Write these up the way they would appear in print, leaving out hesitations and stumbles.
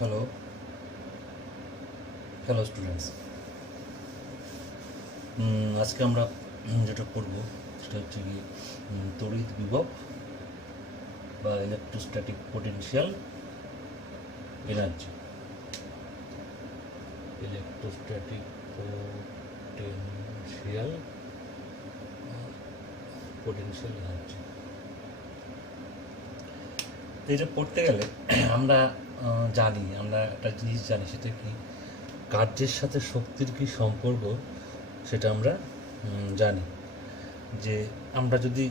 Hello hello students. আজকে আমরা যেটা করব সেটা হচ্ছে কি তড়িৎ বিভব বা electrostatic potential energy. Electrostatic potential potential energy, তো এটা পড়তে গেলে আমরা আমরা একটা জিনিস জানি, সেটা কি কার্যের সাথে শক্তির কি সম্পর্ক সেটা আমরা জানি। যে আমরা যদি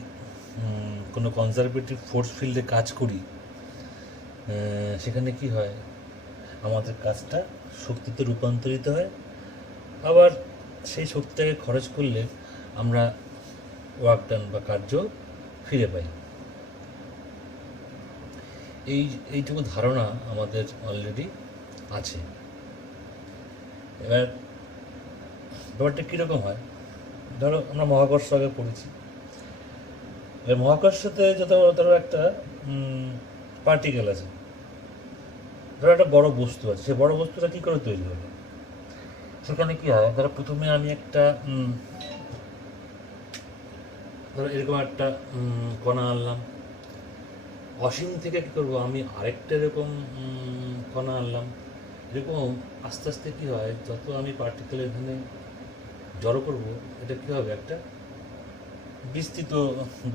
কোনো কনজারভেটিভ ফোর্স ফিল্ডে কাজ করি, সেখানে কি হয়, আমাদের কাজটা শক্তিতে রূপান্তরিত হয়, আবার সেই শক্তিটাকে খরচ করলে আমরা ওয়ার্ক ডান বা কার্য ফিরে পাই। এইটুকু ধারণা আমাদের অলরেডি আছে। এবার ব্যাপারটা কীরকম হয়, ধরো আমরা মহাকর্ষ আগে পড়েছি। এবার মহাকর্ষতে ধরো একটা পার্টিকেল আছে, ধরো একটা বড় বস্তু আছে, সেই বড় বস্তুটা কী করে তৈরি হবে? সেখানে কী হয়, ধরো প্রথমে আমি একটা ধরো এরকম একটা কণা আনলাম, অসীম থেকে কী করবো, আমি আরেকটা এরকম কণা আনলাম। এরকম আস্তে আস্তে কী হয়, যত আমি পার্টিকেল এখানে জড়ো করবো, এটা কী হবে, একটা বিস্তৃত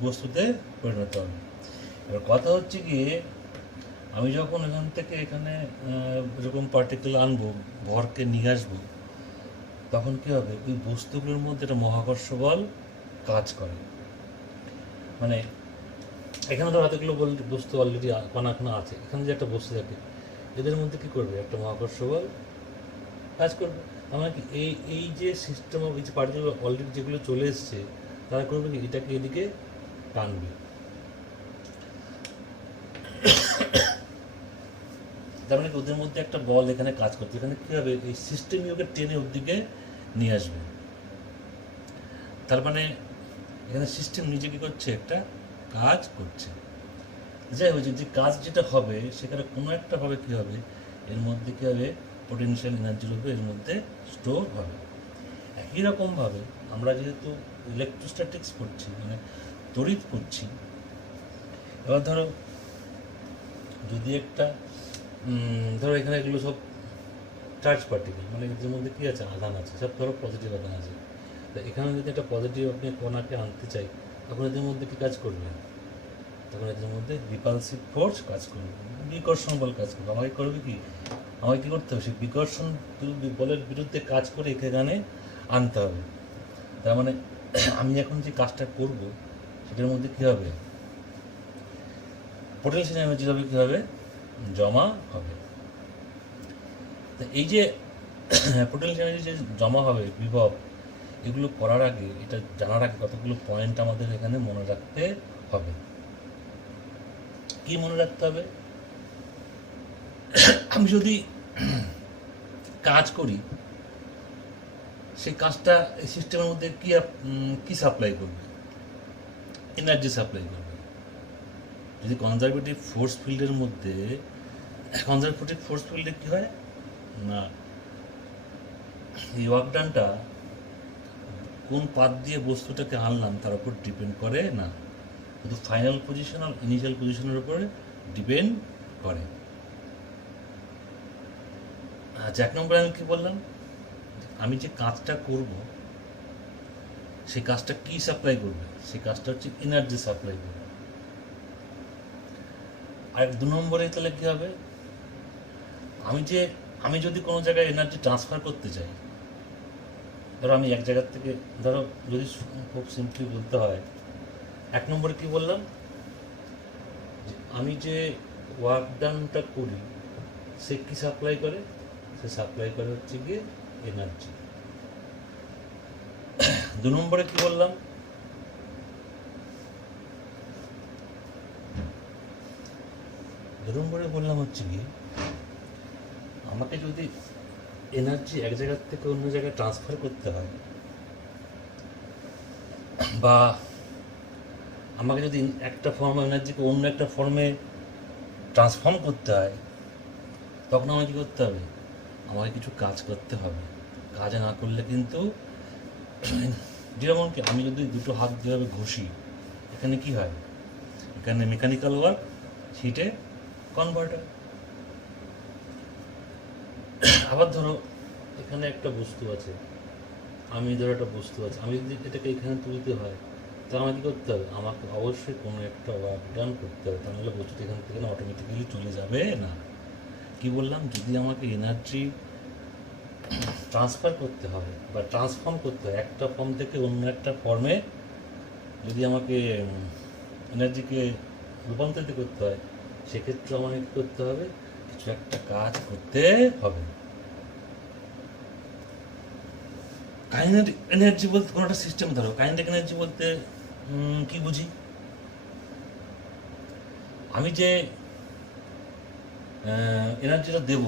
বস্তুতে পরিণত হবে। এবার কথা হচ্ছে কি, আমি যখন এখান থেকে এখানে এরকম পার্টিকেল আনবো, ভরকে নিয়ে আসবো, তখন কী হবে, ওই বস্তুগুলোর মধ্যে একটা মহাকর্ষ বল কাজ করে। মানে এখানে তো এতগুলো বস্তু অলরেডি কণা আছে, এখানে যে একটা বস্তু থাকে, এদের মধ্যে কী করবে, একটা মহাকর্ষ বল কাজ করবে। আমার কি এই যে সিস্টেম অফ, এই যে পার্টিকেল অলরেডি যেগুলো চলে এসছে, তারা করবে কি, এটাকে এদিকে টানবে। তার মানে ওদের মধ্যে একটা বল এখানে কাজ করছে, এখানে কী হবে, এই সিস্টেম ওকে টেনে ওর দিকে নিয়ে আসবে। তার মানে এখানে সিস্টেম নিজে কী করছে, একটা কাজ করছে। যাই হোক, যে কাজ যেটা হবে সেখানে কোনো একটা ভাবে কী হবে, এর মধ্যে কী হবে, পোটেনশিয়াল এনার্জি রূপে এর মধ্যে স্টোর হবে। একই রকমভাবে আমরা যেহেতু ইলেকট্রোস্ট্যাটিক্স করছি, মানে তড়িৎ করছি, এবার ধরো যদি একটা ধরো এখানে এগুলো সব চার্জ পার্টিকেল, মানে এদের মধ্যে কী আছে, আধান আছে, সব ধরো পজিটিভ আধান আছে। তো এখানে যদি একটা পজিটিভ আপনি কণাকে আনতে চাই, তখন এদের মধ্যে কী কাজ করবে, তখন এদের মধ্যে রিপালসিভ ফোর্স কাজ করবে, বিকর্ষণ বল কাজ করবে। আমাকে করবে কি, আমাকে কী করতে হবে, সেই বিকর্ষণ বলের বিরুদ্ধে কাজ করে এখানে আনতে হবে। তার মানে আমি এখন যে কাজটা করব, সেটার মধ্যে কী হবে, পোটেনশিয়াল এনার্জি হবে, কী হবে, জমা হবে। তো এই যে পোটেনশিয়াল এনার্জি যে জমা হবে, বিভব, এগুলো করার আগে, এটা জানার আগে কতগুলো পয়েন্ট আমাদের এখানে মনে রাখতে হবে। কি মনে রাখতে হবে, আমি যদি কাজ করি, সেই কাজটা এই সিস্টেমের মধ্যে কি সাপ্লাই করবে, এনার্জি সাপ্লাই করবে। যদি কনজারভেটিভ ফোর্স ফিল্ডের মধ্যে, কনজারভেটিভ ফোর্স ফিল্ডে কী হয় না, এই ওয়ার্কডানটা কোন পাত দিয়ে বস্তুটাকে আনলাম তার উপর ডিপেন্ড করে না, কিন্তু ফাইনাল পজিশন আর ইনিশিয়াল পজিশনের উপরে ডিপেন্ড করে। আচ্ছা, 1 নম্বরে আমি কী বললাম, আমি যে কাজটা করব, সেই কাজটা কি সাপ্লাই করবে, সেই কাজটা হচ্ছে এনার্জি সাপ্লাই করবে। আর 2 নম্বরে তাহলে কী হবে, আমি যদি কোনো জায়গায় এনার্জি ট্রান্সফার করতে চাই, ধরো আমি এক জায়গার থেকে, ধরো যদি খুব সিম্পলি বলতে হয়, 1 নম্বরে কী বললাম, আমি যে ওয়ার্ক ডানটা করি, সে কী সাপ্লাই করে, সে সাপ্লাই করে হচ্ছে গিয়ে এনার্জি। 2 নম্বরে কী বললাম, 2 নম্বরে বললাম হচ্ছে কি, আমাকে যদি এনার্জি এক জায়গার থেকে অন্য জায়গায় ট্রান্সফার করতে হয়, বা আমাকে যদি একটা ফর্ম অফ এনার্জিকে অন্য একটা ফর্মে ট্রান্সফর্ম করতে হয়, তখন আমাকে কী করতে হবে, আমাকে কিছু কাজ করতে হবে। কাজ না করলে কিন্তু যেমন কি আমি যদি দুটো হাত যেভাবে ঘষি, এখানে কি হয়, এখানে মেকানিক্যাল ওয়ার্ক, হিটে কনভার্টার। আবার ধরো এখানে একটা বস্তু আছে, আমি ধরো একটা বস্তু আছে, আমি যদি এটাকে এখানে তুলতে হয়, তা আমাকে কী করতে হবে, আমাকে অবশ্যই কোনো একটা ওয়ার্ক ডান করতে হবে, তাহলে বস্তুটা এখান থেকে না অটোমেটিক্যালি চলে যাবে না। কি বললাম, যদি আমাকে এনার্জি ট্রান্সফার করতে হবে বা ট্রান্সফর্ম করতে হয় একটা ফর্ম থেকে অন্য একটা ফর্মে, যদি আমাকে এনার্জিকে রূপান্তরিত করতে হয়, সেক্ষেত্রে আমাকে কী করতে হবে, কিছু একটা কাজ করতে হবে। কাইনেটিক এনার্জি বলতে কোনো একটা সিস্টেম, ধরো কাইনেটিক এনার্জি বলতে কি বুঝি, আমি যে এনার্জিটা দেব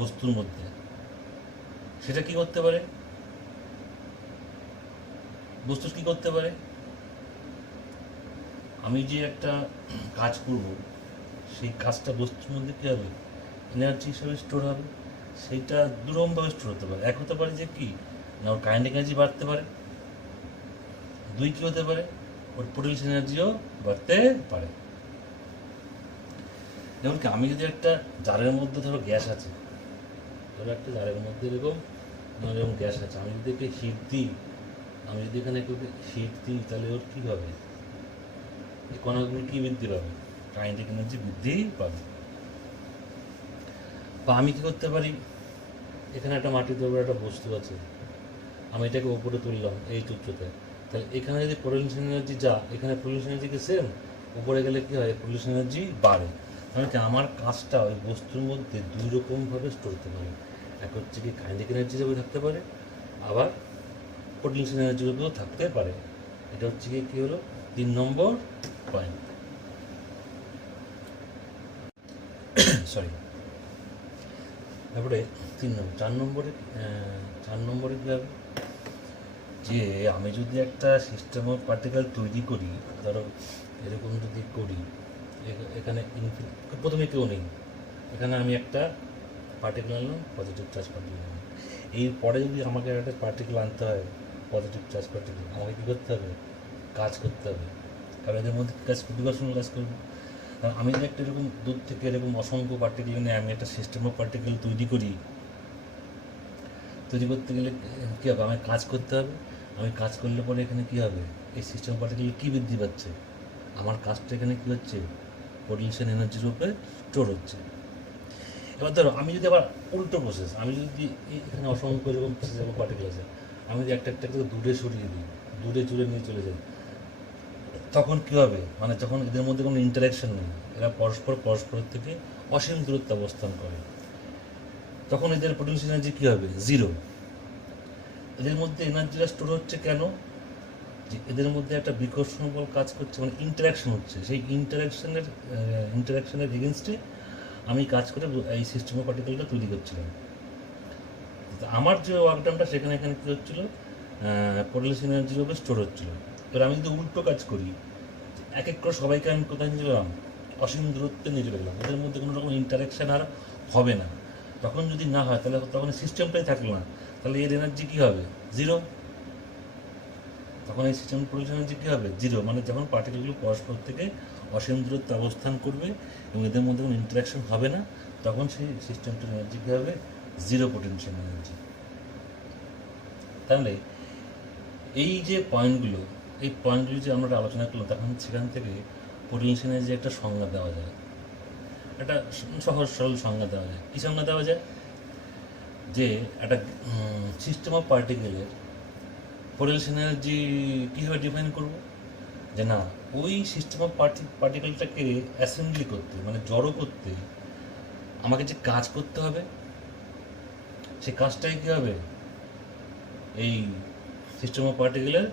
বস্তুর মধ্যে, সেটা কি করতে পারে, বস্তু কি করতে পারে, আমি যে একটা কাজ করব, সেই কাজটা বস্তুর মধ্যে কী হবে, এনার্জি হিসাবে স্টোর হবে। সেইটা দুরকমভাবে স্টোর হতে পারে। এক হতে পারে যে কি না, ওর কাইনেটিক এনার্জি বাড়তে পারে। দুই কী হতে পারে, ওর পোটেনশিয়াল এনার্জিও বাড়তে পারে। যেমন কি আমি যদি একটা জারের মধ্যে ধরো গ্যাস আছে, ধরো একটা জারের মধ্যে এরকম গ্যাস আছে, আমি যদি একে হিট দিই, আমি যদি এখানে একটু হিট দিই, তাহলে ওর কী হবে, এই কণাগুলো কী বৃদ্ধি পাবে, কাইনেটিক এনার্জি বৃদ্ধি পাবে। বা আমি কী করতে পারি, এখানে একটা মাটির উপরে একটা বস্তু আছে, আমি এটাকে ওপরে তুললাম এই উচ্চতায়, তাহলে এখানে যদি পোটেনশিয়াল এনার্জি যা, এখানে পোটেনশিয়াল এনার্জি কি সেম, উপরে গেলে কী হয়, পোটেনশিয়াল এনার্জি বাড়ে। তাহলে কি আমার কাজটা ওই বস্তুর মধ্যে দুই রকমভাবে স্টোর হতে পারে। এক হচ্ছে কি কাইনেটিক এনার্জি হিসেবে থাকতে পারে, আবার পোটেনশিয়াল এনার্জি হিসেবেও থাকতে পারে। এটা হচ্ছে কি কী হলো 3 নম্বর পয়েন্ট। সরি, তারপরে 3 নম্বর 4 নম্বরে কী হবে, যে আমি যদি একটা সিস্টেম অফ পার্টিকেল তৈরি করি, ধরো এরকম যদি করি, এখানে প্রথমে কেউ নেই, এখানে আমি একটা পার্টিকেল আনলাম, পজিটিভ চার্জ পার্টিকেল আনলাম। এরপরে যদি আমাকে একটা পার্টিকেল আনতে হয়, পজিটিভ চার্জ পার্টিকেল, আমাকে কী করতে হবে, কাজ করতে হবে। কারণ এদের মধ্যে কাজ বিকর্ষণ কাজ করবো। কারণ আমি যদি একটা এরকম দূর থেকে এরকম অসংখ্য পার্টিকেল নিয়ে আমি একটা সিস্টেম অফ পার্টিকেল তৈরি করতে গেলে কী হবে, আমাকে কাজ করতে হবে। আমি কাজ করলে পরে এখানে কী হবে, এই সিস্টেম অফ পার্টিকেল কী বৃদ্ধি পাচ্ছে, আমার কাজটা এখানে কী হচ্ছে, পোটেনশিয়াল এনার্জির উপরে স্টোর হচ্ছে। এবার ধরো আমি যদি আবার উল্টো প্রসেস, আমি যদি এখানে অসংখ্য এরকম সিস্টেম অফ পার্টিকেল আছে, আমি যদি একটা করে দূরে সরিয়ে দিই, দূরে জুড়ে নিয়ে চলে যাই, তখন কী হবে, মানে যখন এদের মধ্যে কোনো ইন্টারাকশন নেই, এরা পরস্পরের থেকে অসীম দূরত্বে অবস্থান করে, তখন এদের পোটেনশিয়াল এনার্জি কী হবে, 0। এদের মধ্যে এনার্জিটা স্টোর হচ্ছে কেন, যে এদের মধ্যে একটা বিকর্ষণ বল কাজ করছে, মানে ইন্টারাকশন হচ্ছে, সেই ইন্টারাকশনের এগেনস্টে আমি কাজ করে এই সিস্টেম অফ পার্টিকেলটা তৈরি করছিলাম। আমার যে ওয়ার্কডাউনটা সেখানে এখানে কী হচ্ছিলো, পোটেনশিয়াল এনার্জির উপরে স্টোর হচ্ছিলো। এবার আমি যদি উল্টো কাজ করি, এক এক করে সবাইকে আমি কোথায় নিয়ে গেলাম, অসীম দূরত্বে নিয়ে চলে গেলাম, এদের মধ্যে কোনো রকম ইন্টারাকশান আর হবে না। তখন যদি না হয়, তাহলে তখন সিস্টেমটাই থাকলো না, তাহলে এর এনার্জি কী হবে, 0। তখন এই সিস্টেম পোটেনশিয়াল এনার্জি কী হবে, 0, মানে যখন পার্টিকেলগুলো পরস্পর থেকে অসীম দূরত্বে অবস্থান করবে এবং এদের মধ্যে কোনো ইন্টারাকশন হবে না, তখন সেই সিস্টেমটার এনার্জি কী হবে, 0 পোটেনশিয়াল এনার্জি। তাহলে এই যে পয়েন্টগুলো, এই পয়েন্টগুলো যে আমরা আলোচনা করলাম, তখন সেখান থেকে পোটেনশিয়াল এনার্জি একটা সংজ্ঞা দেওয়া যায়, একটা সহজ সরল সংজ্ঞা দেওয়া যায়। কী সংজ্ঞা দেওয়া যায়, যে একটা সিস্টেম অফ পার্টিকেলের পোটেনশিয়াল এনার্জি কীভাবে ডিফাইন করব, যে না ওই সিস্টেম অফ পার্টিকেলটাকে অ্যাসেম্বলি করতে, মানে জড়ো করতে আমাকে যে কাজ করতে হবে, সেই কাজটাই কী হবে, এই সিস্টেম অফ পার্টিকেলের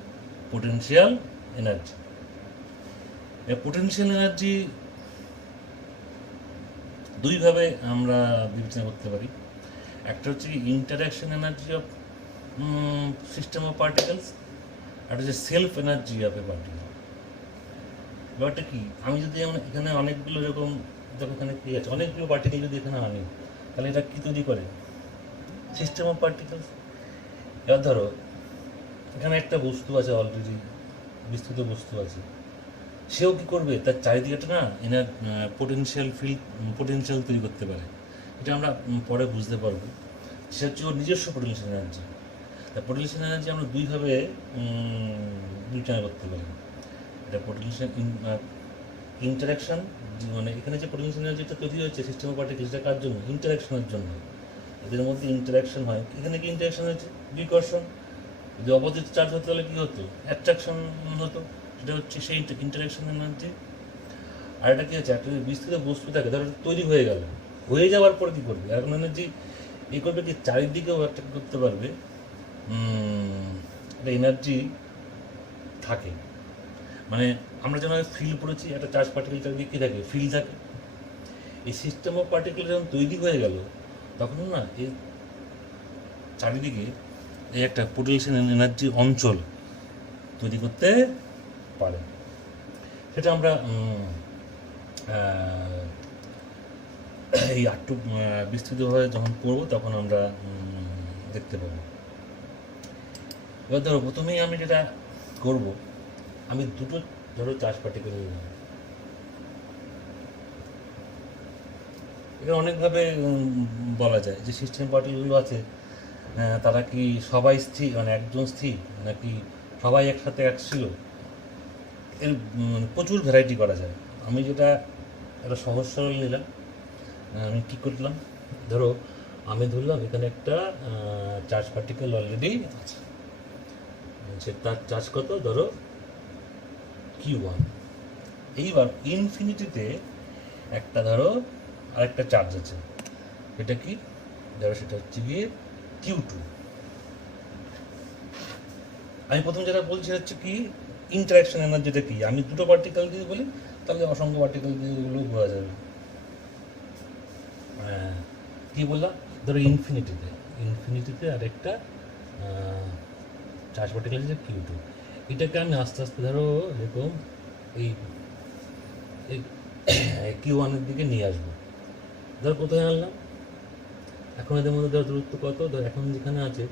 পোটেনশিয়াল এনার্জি। এই পোটেনশিয়াল এনার্জি দুইভাবে আমরা বিবেচনা করতে পারি। একটা হচ্ছে কি interaction energy of system of particles, একটা হচ্ছে self energy of A particle. ব্যাপারটা কি, আমি যদি এখানে অনেকগুলো এরকম, দেখো এখানে কী আছে, অনেকগুলো পার্টিকেল যদি এখানে আনি, তাহলে এটা কী তৈরি করে? System of particles. এবার ধরো এখানে একটা বস্তু আছে, অলরেডি বিস্তৃত বস্তু আছে, সেও কী করবে, তার চারিদিকেটা না এনার পোটেনশিয়াল তৈরি করতে পারে। এটা আমরা পরে বুঝতে পারবো। সেটা হচ্ছে ওর নিজস্ব পোটেনশিয়াল এনার্জি। তা পোটেনশিয়াল এনার্জি আমরা দুইভাবে বিবেচনা করতে পারি। এটা পোটেনশিয়াল ইন্টারাকশান, মানে এখানে যে পোটেনশিয়াল এনার্জিটা তৈরি হচ্ছে সিস্টেম অফ পার্টিকেলস, এটা কার জন্য? ইন্টারাকশনের জন্য। এদের মধ্যে ইন্টারাকশন হয়। এখানে কি ইন্টারাকশন হচ্ছে? বিকর্ষণ। যদি অপোজিট চার্জ হতো তাহলে কী হতো? অ্যাট্রাকশন হতো। সেটা হচ্ছে সেই ইন্টারাকশন এনার্জি। আর এটা কী হচ্ছে, একটা বিস্তৃত বস্তু থাকে, ধরো তৈরি হয়ে গেল, হয়ে যাওয়ার পরে কী করবে? এখন এনার্জি এই করবে কি, চারিদিকেও অ্যাট্রাক্ট করতে পারবে। একটা এনার্জি থাকে, মানে আমরা যেন ফিল পড়েছি, একটা চার্জ পার্টিকেল চারিদিকে কী থাকে? ফিল থাকে। এই সিস্টেম অফ পার্টিকেল যখন তৈরি হয়ে গেল, তখন না এই চারিদিকে এই একটা পোটেনশিয়াল এনার্জি অঞ্চল তৈরি করতে পারে। সেটা আমরা এই আটটু বিস্তৃতভাবে যখন পড়বো তখন আমরা দেখতে পাবো। এবার ধরো প্রথমেই আমি যেটা করব, আমি দুটো ধরো চার্জ পার্টিকেল নিলাম। এটা অনেকভাবে বলা যায় যে সিস্টেম পার্টিকেলগুলো আছে, তারা কি সবাই স্থির, মানে একজন স্থির, নাকি সবাই একসাথে এক ছিল? এর প্রচুর ভ্যারাইটি করা যায়। আমি যেটা একটা সহজ সরল নিলাম, আমি কী করলাম, ধরো আমি ধরলাম এখানে একটা চার্জ পার্টিকেল অলরেডি আছে, তার চার্জ কত? ধরো Q1। এইবার ইনফিনিটিতে একটা ধরো আরেকটা চার্জ আছে, এটা কি? ধরো সেটা হচ্ছে গিয়ে Q2। আমি প্রথম যেটা বলছি হচ্ছে কি, ইন্টারাকশন এনার্জিটা কি? আমি দুটো পার্টিকেল দিয়ে বলি, তাহলে অসংখ্য পার্টিকেল দিয়ে এগুলো বোঝা যাবে। কী বললাম? ধরো ইনফিনিটিতে আরেকটা চার্জ পার্টিকেল আছে Q2। এটাকে আমি আস্তে আস্তে ধরো এরকম এই Q1-এর দিকে নিয়ে আসবো। ধরো কোথায় আনলাম? এখন এদের মধ্যে ধরো দূরত্ব কত? ধর এখন যেখানে আছে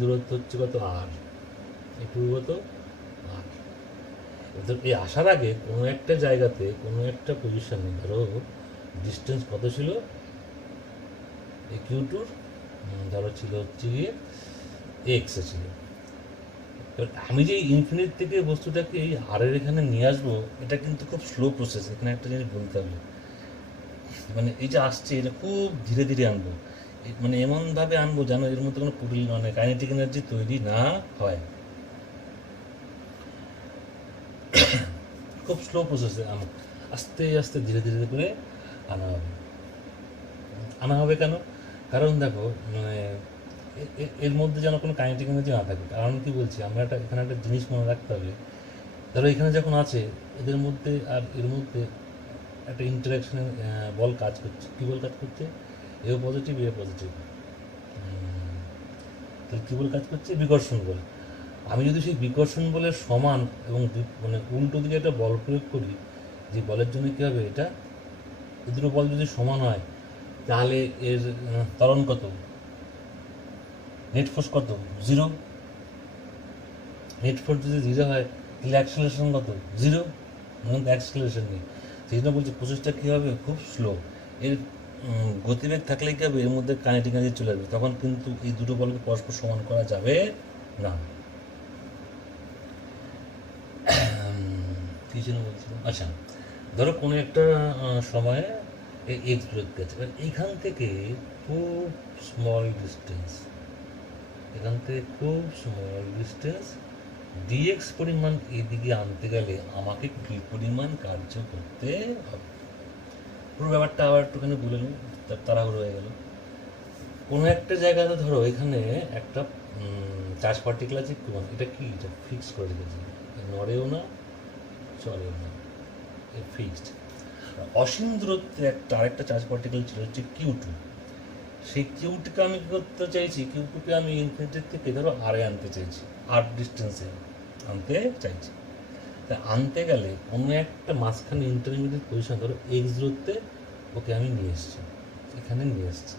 দূরত্ব হচ্ছে কত? R। একটু কত? R। এই আসার আগে কোনো একটা জায়গাতে, কোনো একটা পজিশনে ধরো ডিস্টেন্স কত ছিল? এই Q2-র ধরো ছিল হচ্ছে গিয়ে এক্সে ছিল। এবার আমি যে ইনফিনিট থেকে বস্তুটাকে এই আরের এখানে নিয়ে আসবো, এটা কিন্তু খুব স্লো প্রসেস। এখানে একটা জিনিস বলতে হবে, মানে এই যে আসছে এটা খুব ধীরে ধীরে আনবো, মানে এমনভাবে আনবো যেন এর মধ্যে কোনো মানে কাইনেটিক এনার্জি তৈরি না হয়। খুব স্লো প্রসেসে আস্তে আস্তে ধীরে ধীরে করে আনা হবে কেন? কারণ দেখো, মানে এর মধ্যে যেন কোনো কাইনেটিক এনার্জি না থাকে। কারণ কি বলছি, আমরা এখানে একটা জিনিস মনে রাখতে হবে। ধরো এখানে যখন আছে, এদের মধ্যে আর এর মধ্যে একটা ইন্টারাকশনের বল কাজ করছে। কী বল কাজ করছে? এও পজিটিভ, এ পজিটিভ। তাহলে কী বল কাজ করছে? বিকর্ষণ বল। আমি যদি সেই বিকর্ষণ বলের সমান এবং মানে উল্টো দিকে একটা বল প্রয়োগ করি, যে বলের জন্য কী হবে, এটা এই দুটো বল যদি সমান হয়, তাহলে এর ত্বরণ কত? নেট ফোর্স কত? 0। নেট ফোর্স যদি 0 হয়, তাহলে অ্যাক্সেলারেশন কত? 0। মানে অ্যাক্সেলারেশন নেই। সেই জন্য বলছি প্রসেসটা কী হবে? খুব স্লো। এর গতিবেগ থাকলে কী হবে? এর মধ্যে কাইনেটিক এনার্জি চলে আসবে। তখন কিন্তু এই দুটো বলকে পরস্পর সমান করা যাবে না। কী যেন বলছিলাম? আচ্ছা, ধরো কোনো একটা সময়ে এক্স দূরত্বে আছে, এবার এইখান থেকে খুব স্মল ডিস্টেন্স, এখান থেকে খুব স্মল ডিস্টেন্স ডিএক্স পরিমাণ এদিকে আনতে গেলে আমাকে কী পরিমাণ কার্য করতে হবে? পুরো ব্যাপারটা আবার একটুখানি বলে নিই, তাড়াহুড়ো হয়ে গেল। কোনো একটা জায়গাতে ধরো এখানে একটা চার্জ পার্টিকেল আছে Q1, এটা কি? এটা ফিক্স করে রেখেছি, নড়েও না চলেও না, ফিক্সড। অসীম দূরত্বে আরেকটা চার্জ পার্টিকেল ছিল হচ্ছে Q2। সেই Q2কে আমি কী করতে চাইছি? Q2কে আমি ইনফিনিটির থেকে ধরো আরে আনতে চাইছি, আর ডিস্টেন্সে আনতে চাইছি। তা আনতে গেলে কোনো একটা মাঝখানে ইন্টারমিডিয়েট পজিশন, ধরো এক্স দূরত্বে ওকে আমি নিয়ে এসেছি, এখানে নিয়ে এসেছি।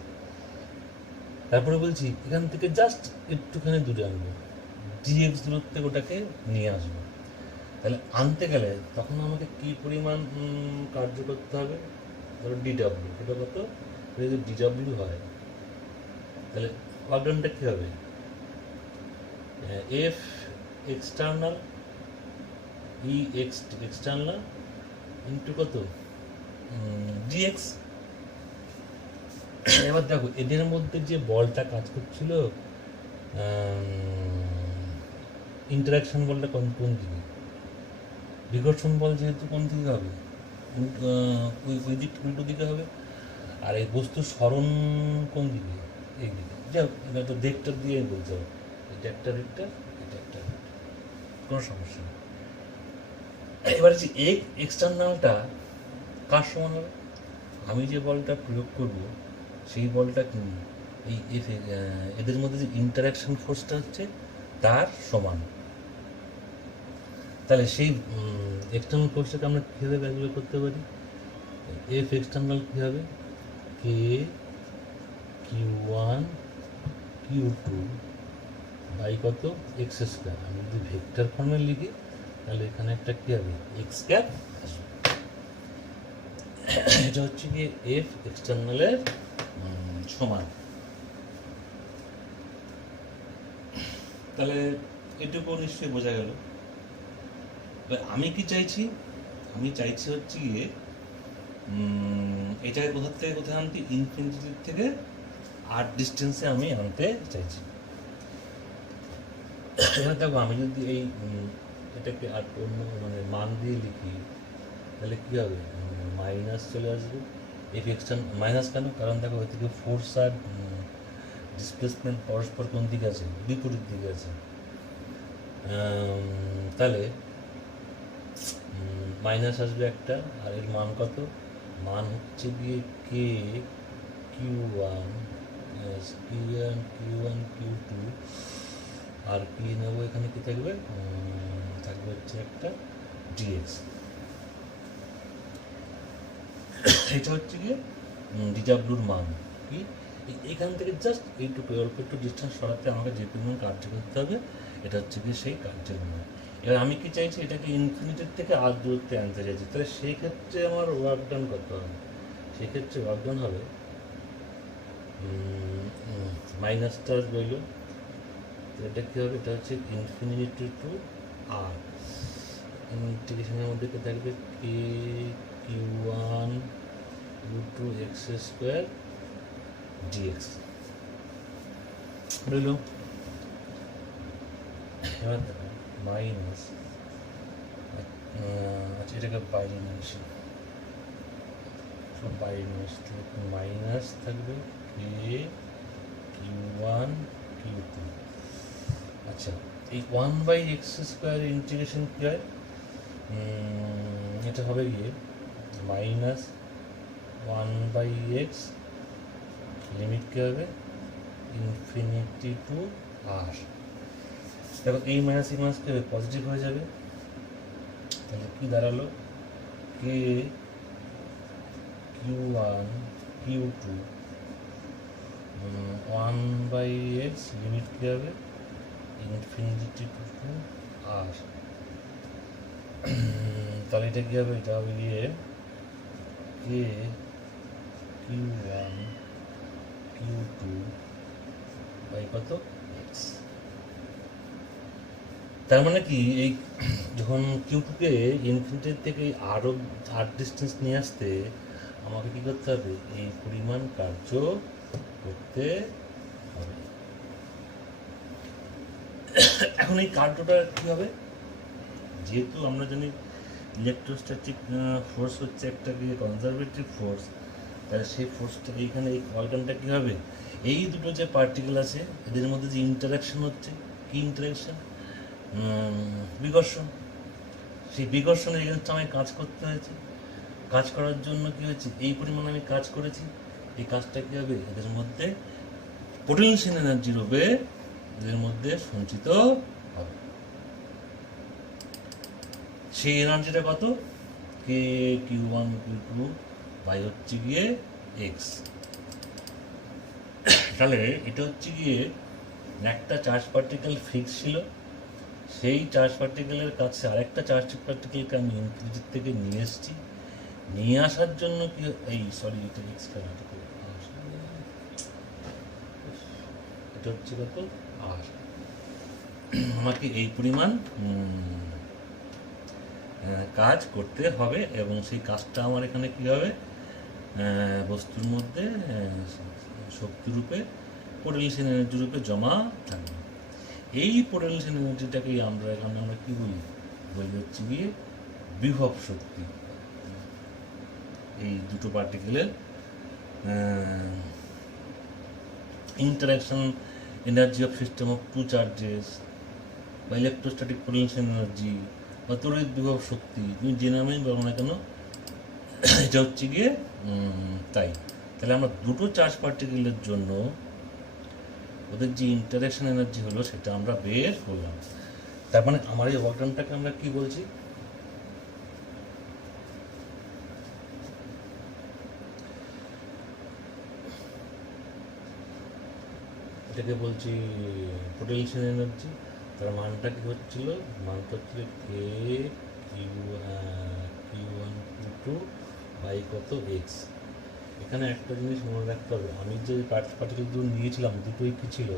তারপরে বলছি এখান থেকে জাস্ট একটুখানি দূরে আনবো, ডিএক্স দূরত্বে ওটাকে নিয়ে আসবো। তাহলে আনতে গেলে তখন আমাকে কি পরিমাণ কার্য করতে হবে? ধরো ডিডাব্লিউ, এটা কত? যদি ডিডাব্লিউ হয় তাহলে ওয়ার্কডনটা কী হবে? এফ এক্সটার্নাল ই এক্সটার্নাল ইন্টু কত? ডিএক্স। এবার দেখো এদের মধ্যে যে বলটা কাজ করছিল, ইন্টারাকশন বলটা কোন দিকে? বিকর্ষণ বল যেহেতু কোন দিকে হবে? ওই দিক উল্টো দিকে হবে। আর এই বস্তুর স্মরণ কোন দিকে? এই দিকে। যাই হোক, এটা তো ভেক্টর দিয়ে বলতে হবে, এটা একটা ভেক্টর, এটা একটা ভেক্টর, কোনো সমস্যা নেই। এবার যে এক্সটার্নালটা কার সমান হবে? আমি যে বলটা প্রয়োগ করব সেই বলটা কি এই এদের মধ্যে যে ইন্টারাকশন ফোর্সটা হচ্ছে তার সমান। তাহলে সেই এক্সটার্নাল ফোর্সটাকে আমরা কীভাবে ক্যালকুলেট করতে পারি? এফ এক্সটার্নাল কী হবে? কে Q1 Q2 বাই কত? X square. আমি যদি ভেক্টর ফর্মে লিখি তাহলে এখানে একটা কী হবে? এক্স ক্যাপ আসবে। এটা হচ্ছে কি এফ এক্সটার্নালের সমান। তাহলে এটুকু নিশ্চয়ই বোঝা গেল। আমি কি চাইছি? আমি চাইছি হচ্ছে গিয়ে এটাকে কোথায় আনতে? ইনফিনিটির থেকে আর ডিস্টেন্সে আমি আনতে চাইছি। এবার দেখো আমি যদি এই এটাকে আর অন্য মান দিয়ে লিখি তাহলে কী হবে? মাইনাস চলে আসবে। এফ এক্সটার্ন মাইনাস কেন? কারণ দেখো ওই থেকে ফোর্স আর ডিসপ্লেসমেন্ট পরস্পর কোন দিকে আছে? বিপরীত দিকে আছে। তাহলে মাইনাস আসবে একটা, আর এর মান কত? মান হচ্ছে গিয়ে কে Q1 Q2 আর কি নেবো এখানে? কি থাকবে? থাকবে হচ্ছে একটা ডিএক্স। এটা হচ্ছে গিয়ে ডিডাব্লিউর মান। কি এখান থেকে জাস্ট এইটুকু অল্প একটু ডিস্টেন্স সরাতে আমাকে যে পরিমাণ কার্য করতে হবে, এটা হচ্ছে গিয়ে সেই কার্যের মান। এবার আমি কি চাইছি? এটাকে ইনফিনিটির থেকে আর দূরত্বে আনতে চাইছি। তাহলে সেই ক্ষেত্রে আমার ওয়ার্ক ডান করতে হবে। সেক্ষেত্রে ওয়ার্ক ডান হবে মাইনাসটা রইল, এটা কী হবে? এটা হচ্ছে ইনফিনিটি টু আর ইন্টিগ্রেশনের মধ্যে কে থাকবে? কে Q1 √2 এক্স স্কোয়ার ডিএক্স রইল। এবার দেখো মাইনাস, আচ্ছা এটাকে বাইরে নিয়ে আসি, সব বাইরে নিয়ে আসতে মাইনাস থাকবে কে Q1 Q2। আচ্ছা এই 1/x স্কোয়ার ইন্টিগ্রেশন কী হয়? এটা হবে গিয়ে মাইনাস 1/x লিমিট কী হবে? ইনফিনিটি টু আর। দেখো এই মাইনাস কী হবে? পজিটিভ হয়ে যাবে। তাহলে কী দাঁড়ালো? কে Q1 Q2 1/x লিমিট কী হবে? ইনফিনিটি টু আর। তাহলে এটা কী হবে? এটা হবে গিয়ে কে Q1 Q2 বাই কত? এক্স। তার মানে কি এই যখন Q2কে ইনফিনিটির থেকে আরও ডিস্টেন্স নিয়ে আসতে আমাকে কী করতে হবে? এই পরিমাণ কার্য করতে হবে। এখন এই কার্যটা কী হবে? যেহেতু আমরা জানি ইলেকট্রোস্ট্যাটিক ফোর্স হচ্ছে একটা গিয়ে কনজারভেটিভ ফোর্স, তাহলে সেই ফোর্সটা এইখানে এই অর্গানটা কী হবে? এই দুটো যে পার্টিকেল আছে এদের মধ্যে যে ইন্টারাকশন হচ্ছে, কি ইন্টারাকশন? বিকর্ষণ। সেই বিকর্ষণের এগেনস্টে আমায় কাজ করতে হয়েছে। কাজ করার জন্য কী হয়েছে? এই পরিমাণে আমি কাজ করেছি। এই কাজটা কী হবে? এদের মধ্যে পোটেনশিয়াল এনার্জি রূপে এদের মধ্যে সঞ্চিত হবে। সেই এনার্জিটা কত? কে Q1 Q2 বাই হচ্ছে গিয়ে এক্স। তাহলে এটা হচ্ছে গিয়ে একটা চার্জ পার্টিকেল ফিক্স ছিল, সেই চার্জ পার্টিকেলের কাছে আরেকটা চার্জ পার্টিকেলকে আমি ইনফিনিটির থেকে নিয়ে এসেছি। নিয়ে আসার জন্য কি এটা এক্সট্রা, এটা হচ্ছে কত আর আমাকে এই পরিমাণ কাজ করতে হবে, এবং সেই কাজটা আমার এখানে কী হবে, বস্তুর মধ্যে শক্তিরূপে পোটেনশিয়াল এনার্জি রূপে জমা থাকবে। এই পোটেনশিয়াল এনার্জিটাকেই আমরা কী বলি হচ্ছে গিয়ে বিভব শক্তি। এই দুটো পার্টিকেলের interaction energy of system of two charges বা ইলেকট্রোস্ট্যাটিক পোটেনশিয়াল এনার্জি বা তড়িৎ বিভব শক্তি, তুমি যে নামেই বলো না কেন, এটা হচ্ছে গিয়ে তাই। তাহলে আমরা দুটো চার্জ পার্টিকেলের জন্য ওদের যে ইন্টারাকশন এনার্জি হলো সেটা আমরা বের করলাম। তার মানে আমার এই ওয়ার্কডাউনটাকে আমরা কি বলছি, এটাকে বলছি পোটেনশিয়াল এনার্জি। তার মানটা কি হচ্ছিল, মানটা হচ্ছিল কে কিউ1 কিউ2 বাই কত এক্স। এখানে একটা জিনিস মনে রাখতে হবে, আমি যে পার্টিকেল দুটো নিয়েছিলাম দুটোই কি ছিল,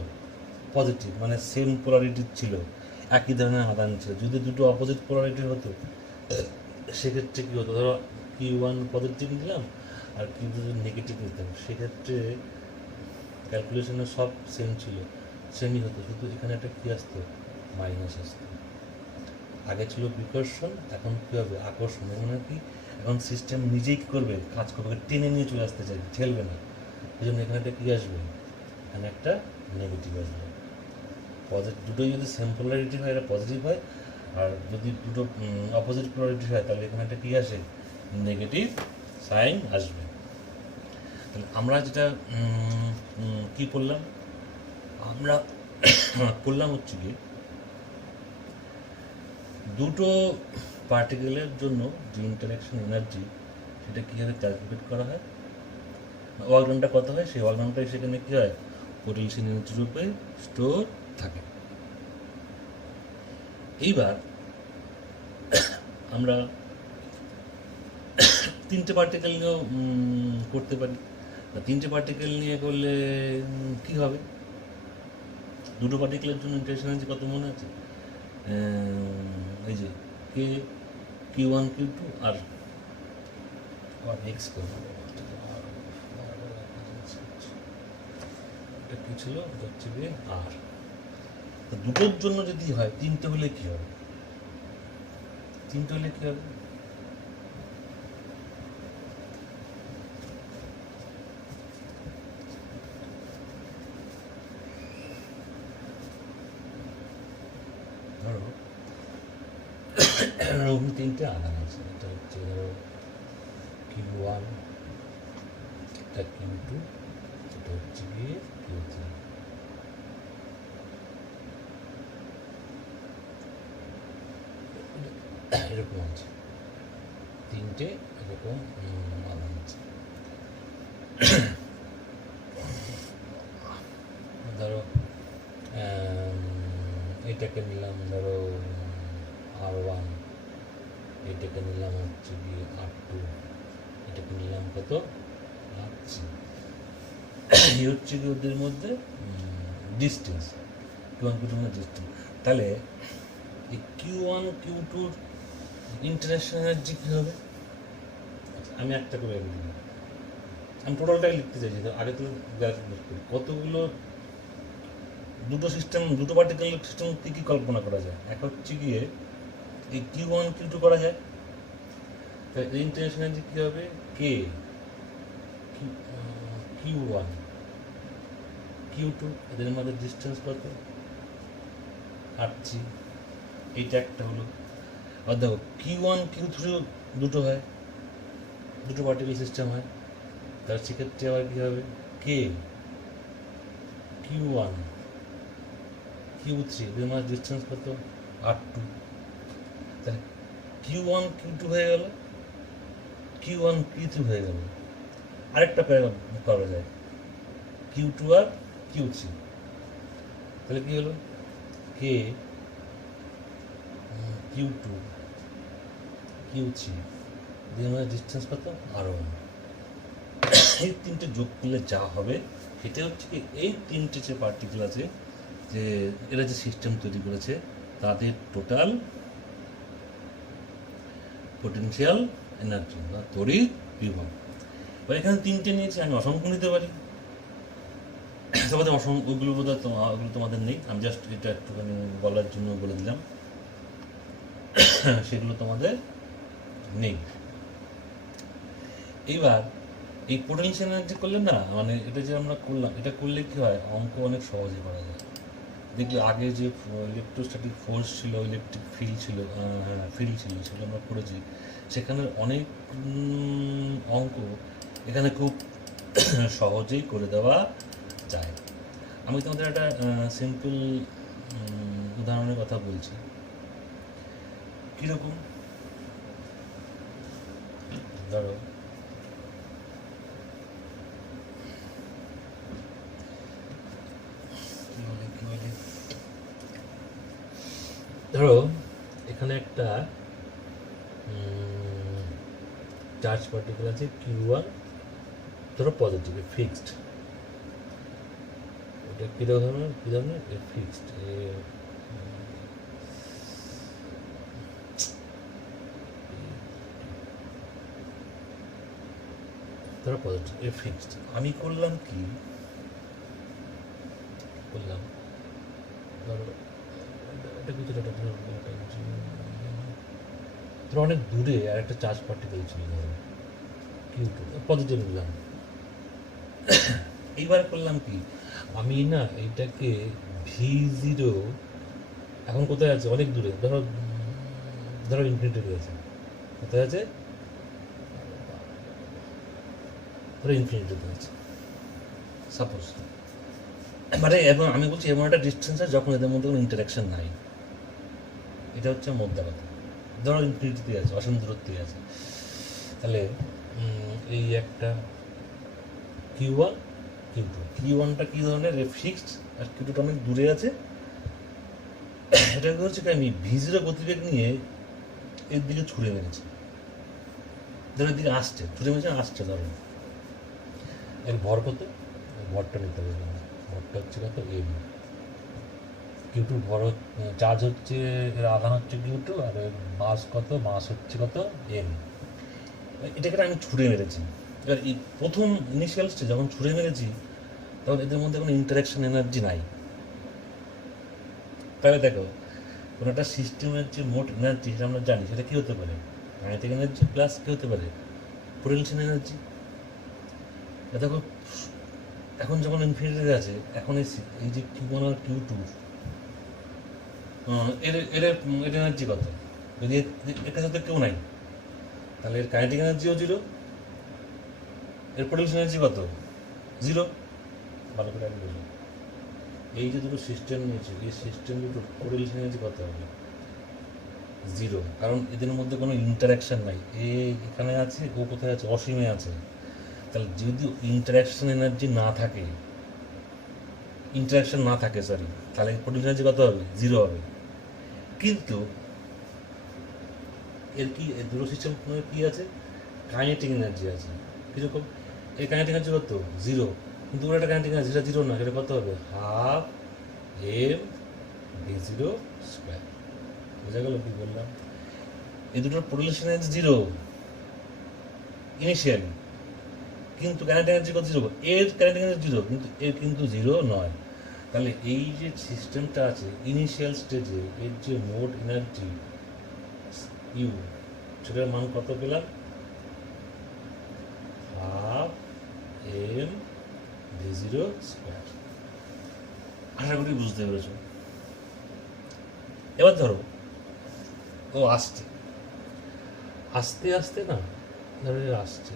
পজিটিভ, মানে সেম পোলারিটির ছিল, একই ধরনের আদান ছিল। যদি দুটো অপোজিট পোলারিটির হতো সেক্ষেত্রে কী হতো, ধরো কিউ1 পজিটিভ নিলাম আর কিউ2 নেগেটিভ নিতাম, সেক্ষেত্রে ক্যালকুলেশনে সব সেম ছিল, সেমই হতো, শুধু এখানে একটা কী আসতো, মাইনাস আসতো। আগে ছিল বিকর্ষণ, এখন কী হবে, আকর্ষণ। মানে কি, এখন সিস্টেম নিজেই কী করবে, কাজ করবে, টেনে নিয়ে চলে আসতে চাইবে, ঠেলবে না। এই জন্য এখানে একটা কী আসবে, এখানে একটা নেগেটিভ আসবে। দুটোই যদি সেম পোলারিটি হয় এটা পজিটিভ হয়, আর যদি দুটো অপোজিট পোলারিটি হয় তাহলে এখানে একটা কী আসে, নেগেটিভ সাইন আসবে। তাহলে আমরা যেটা কী করলাম, আমরা করলাম হচ্ছে কি, দুটো পার্টিকেলের জন্য যে ইন্টারাকশন এনার্জি সেটা কীভাবে ক্যালকুলেট করা হয়, ওয়ার্কডাউনটা কত হয়, সেই ওয়ার্কডাউনটাই সেখানে কী হয়, পোটেনশিয়াল এনার্জি রূপে স্টোর থাকে। এইবার আমরা তিনটে পার্টিকেল নিয়েও করতে পারি। তিনটে পার্টিকেল নিয়ে করলে কি হবে, দুটো পার্টিকেলের জন্য ইন্টারেকশন এনার্জি কত মনে আছে, এই যে কে কিউ1 কিউ2 আর এক্স এটা কী ছিল, এটা হচ্ছে গিয়ে আর। দুটোর জন্য যদি হয়, তিনটে হলে কী হবে, তিনটে হলে কী হবে, ধরো তিনটে আধান আছে, এটা হচ্ছে ধরো কিউ1, এটা কিউ2, এটা হচ্ছে গিয়ে কিউ3। এরকম আছে, তিনটে এরকম আধান আছে। ধরো এটাকে নিলাম ধরো R1, এটাকে নিলাম হচ্ছে গিয়ে R2, এটাকে নিলাম কত R3। এই হচ্ছে কি ওদের মধ্যে ডিস্টেন্স, কিউ1 কিউ2 মধ্যে ডিস্টেন্স। তাহলে এই কিউ1 কিউ2 ইন্টারাকশন এনার্জি কী হবে, আমি একটা করে লিখব, আমি টোটালটাই লিখতে চাইছি। আগে তো কতগুলো দুটো সিস্টেম, দুটো পার্টিকেল সিস্টেম কী কী কল্পনা করা যায়, এক হচ্ছে গিয়ে এই কিউ1 কিউ2 করা যায়। তাই এই ইন্টারাকশন এনার্জি কী হবে, কে কিউ1 কিউ2, এদের মধ্যে ডিস্টেন্স কত, R3। এইটা একটা হলো। আর দেখো কিউ1 কিউ3 দুটো হয়, দুটো পার্টিকেল সিস্টেম হয়, তার সেক্ষেত্রে আবার কী হবে, কে কিউ1 কিউ3, এদের মধ্যে ডিস্টেন্স কত, R2। তাহলে কিউ1 কিউ2 হয়ে গেল, কিউ1 কিউ3 হয়ে গেল। আরেকটা করা যায়, কিউ2 আর কিউ থ্রি, তাহলে কি হলো কে কিউ টু কিউ থ্রি দিয়ে আমাদের ডিস্টেন্স কত আর ওয়ান। এই তিনটে যোগ করলে যা হবে সেটা হচ্ছে কি এই তিনটে যে পার্টিকেল আছে যে এরা যে সিস্টেম তৈরি করেছে তাদের টোটাল পোটেনশিয়াল এনার্জি বা তড়িৎ বিভব। এবার এখানে তিনটে নিয়েছি, আমি অসংখ্য নিতে পারি, তোমাদের অসংখ্য ওগুলো বোধহয় ওগুলো তোমাদের নেই, আমি জাস্ট এটা একটুখানি বলার জন্য বলে দিলাম, সেগুলো তোমাদের নেই। এইবার এই পোটেনশিয়াল এনার্জি করলে না, মানে এটা যে আমরা করলাম, এটা করলে কি হয় অঙ্ক অনেক সহজে করা যায়। দেখবে আগে যে ইলেকট্রোস্ট্যাটিক ফোর্স ছিল, ইলেকট্রিক ফিল্ড ছিল, ফিল্ড ছিল, সেগুলো আমরা করেছি, সেখানে অনেক অঙ্ক এখানে খুব সহজেই করে দেওয়া যায়। আমি তোমাদের একটা সিম্পল উদাহরণের কথা বলছি। কীরকম, ধরো ধরো এখানে একটা চার্জ পার্টিকেল আছে কিউ ওয়ান, ধরো পজিটিভ ফিক্সড, এটা কী ধরনের ফিক্সড, ধরো পজিটিভ ফিক্সড। আমি করলাম কি করলাম, ধরো এটা কিছুটা ধরো অনেক দূরে আর একটা চার্জ পার্টিকেল ছিল, ধরো কিউ টু, পজিটিভ নিলাম। এইবার করলাম কি, আমি না এইটাকে ভি জিরো, এখন কোথায় আছে অনেক দূরে, ধরো ধরো ইনফিনিটি আছে, কোথায় আছে ধরো ইনফিনিটিতে আছে সাপোজ, মানে এবং আমি বলছি এমন একটা ডিস্টেন্স আছে যখন এদের মধ্যে কোনো ইন্টারাকশন নাই, এটা হচ্ছে মোদ্দা কথা। ধরো ইনফিনিটিতে আছে, অসীম দূরত্বে আছে, তাহলে এই একটা Q one Q two, Q ওয়ানটা কী ধরনের ফিক্সড আর কিউ টুটা অনেক দূরে আছে। এটা হচ্ছে কি আমি ভি জিরো গতিবেগ নিয়ে এর দিকে ছুঁড়ে মেরেছি, ধরো এর দিকে আসছে, ছুঁড়ে মেরেছে আসছে, ধরো এর ভর কত, ভরটা নিতে হবে, ভরটা হচ্ছে কত এম, কিউ টুর ভর চার্জ হচ্ছে, এর আধান হচ্ছে কিউ টু, আর এর মাস কত, মাস হচ্ছে কত এম। এটাকে আমি ছুঁড়ে মেরেছি। এবার এই প্রথম ইনিশিয়াল স্টেজ যখন ছুঁড়ে মেরেছি তখন এদের মধ্যে কোনো ইন্টারাকশন এনার্জি নাই। তাহলে দেখো কোনো একটা সিস্টেমের যে মোট এনার্জি যেটা আমরা জানি সেটা কী হতে পারে, কাইনেটিক এনার্জি প্লাস কী হতে পারে পোটেনশিয়াল এনার্জি। দেখো এখন যখন ইনফিনিটিতে আছে, এখন এই যে কিউ ওয়ান আর কিউ টু এর এর এনার্জি কত, যদি এর কাছে তো কেউ নাই, তাহলে এর কাইনেটিক এনার্জিও জিরো, এর পোটেনশিয়াল এনার্জি কত জিরো। ভালো করে আমি বলি, এই যে দুটো সিস্টেম নিয়েছে, এই সিস্টেম দুটো পোটেনশিয়াল এনার্জি কত হবে জিরো, কারণ এদের মধ্যে কোনো ইন্টারাকশন নাই। এখানে আছে, ও কোথায় আছে অসীমে আছে, তাহলে যদি ইন্টারাকশন এনার্জি না থাকে, সরি, তাহলে পোটেনশিয়াল এনার্জি কত হবে জিরো হবে। কিন্তু এর কি দুটো সিস্টেম কি আছে কাইনেটিক এনার্জি আছে, কীরকম এই কাইনেটিক এনার্জি কত জিরো, কিন্তু ওর একটা কাইনেটিক এনার্জি সেটা জিরো না, সেটা কত হবে half m v zero square. বোঝা গেল কি বললাম, এই দুটোর পোটেনশিয়াল এনার্জি জিরো ইনিশিয়ালি, কিন্তু কাইনেটিক এনার্জি কত জিরো, এর কাইনেটিক এনার্জি জিরো কিন্তু এর কিন্তু জিরো নয়। তাহলে এই যে সিস্টেমটা আছে ইনিশিয়াল স্টেজে এর যে মোট এনার্জি ইউ, সেটার মান কত পেলাম half m v zero square. আশা করি বুঝতে পেরেছ। এবার ধরো ও আসছে, আস্তে আস্তে না, ধরো আসছে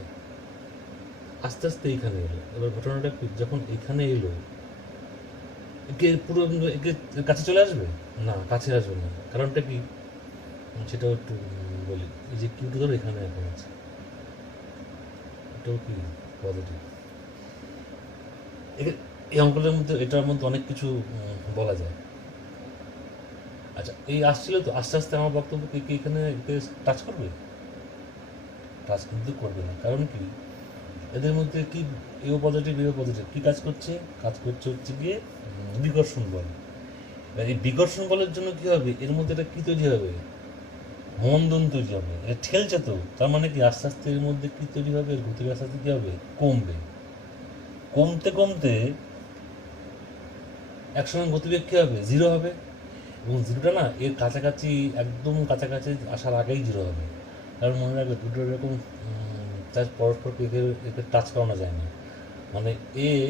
আস্তে আস্তে এইখানে এলো। এবার ঘটনাটা কি, যখন এইখানে এলো একে পুরো একে কাছে চলে আসবে না, কাছে আসবে না, কারণটা কি সেটাও একটু বলি। এই যে কিউটা ধরো এখানে এখন আছে, এটাও কি পজিটিভ, একে এই অঙ্কটার মধ্যে এটার মধ্যে অনেক কিছু বলা যায়। আচ্ছা, এই আসছিল তো, আস্তে আস্তে আমার বক্তব্য কি এখানে টাচ করবে? টাচ কিন্তু করবে না। কারণ কি, এদের মধ্যে কি এও পজিটিভ কী কাজ করছে? কাজ করছে হচ্ছে গিয়ে বিকর্ষণ বল। এবার এই বিকর্ষণ বলের জন্য কী হবে, এর মধ্যে একটা কী তৈরি হবে? মন্দন তৈরি হবে। এটা ঠেলছে তো, তার মানে কি আস্তে আস্তে এর মধ্যে কী তৈরি হবে? এর গতি আস্তে আস্তে কী হবে? কমবে। কমতে কমতে একসময় গতিবেগ কী হবে? জিরো হবে। এবং জিরোটা না এর কাছাকাছি, একদম কাছাকাছি আসার আগেই জিরো হবে। কারণ মনে রাখবে, দুটো এরকম পরস্পরকে একে টাচ করানো যায় না। মানে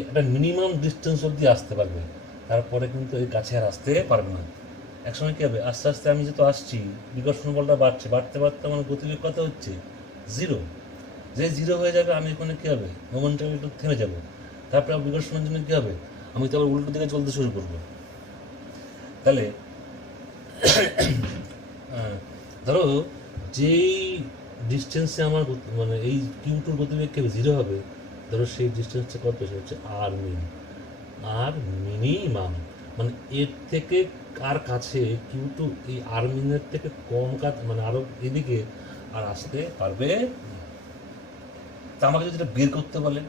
একটা মিনিমাম ডিস্টেন্স অবধি আসতে পারবে, তারপরে কিন্তু এর কাছে আর আসতে পারবে না। একসময় কী হবে? আস্তে আস্তে আমি যেহেতু আসছি, বিকর্ষণ বলটা বাড়ছে, বাড়তে বাড়তে আমার গতিবেগ কত হচ্ছে? জিরো। যে জিরো হয়ে যাবে, আমি ওখানে কী হবে? মোমেন্টাম একটু থেমে যাব। তারপরে বিকর্ষণের জন্য কী হবে? আমি তো আবার উল্টো দিকে চলতে শুরু করবো। তাহলে ধরো যেই ডিস্টেন্সে আমার মানে এই কিউ2 গতিবেগ কে জিরো হবে, ধরো সেই ডিস্টেন্সটা কত? সেটা হচ্ছে আর মিন, আর মিনিমাম। মানে এর থেকে কার কাছে কিউ2 এই আর মিনের থেকে কম কাজ, মানে আরও এদিকে আর আসতে পারবে। তা আমাকে যদি এটা বের করতে বলে,